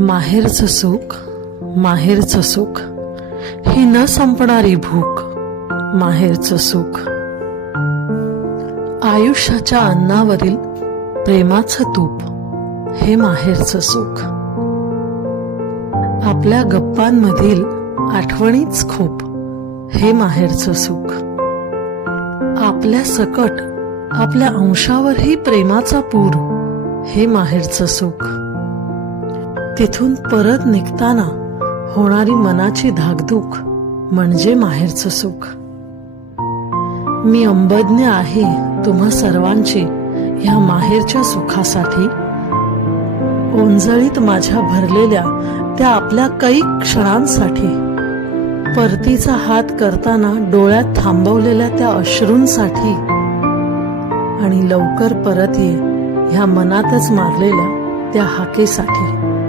माहेरचं सुख, माहेरचं सुख, ही न संपणारी भूक, माहेरचं सुख. आयुष्याच्या अन्नावरील प्रेमाचं तूप, हे माहेरचं सुख. आपल्या गप्पांमधील आठवणीच खूप, हे माहेरचं सुख. आपल्या सकट आपल्या अंशावरही प्रेमाचा पूर, हे माहेरचं सुख. तिथून परत निघताना होणारी मनाची धाकधूक, म्हणजे माहेरचं सुख. मी अंबज्ञ आहे तुम्हा सर्वांची ह्या माहेरच्या सुखासाठी. ओंजळीत माझ्या भरलेल्या त्या आपल्या कैक क्षणांसाठी. परतीचा हात करताना डोळ्यात थांबवलेल्या त्या अश्रूंसाठी. आणि लवकर परत ये ह्या मनातच मारलेल्या त्या हाकेसाठी.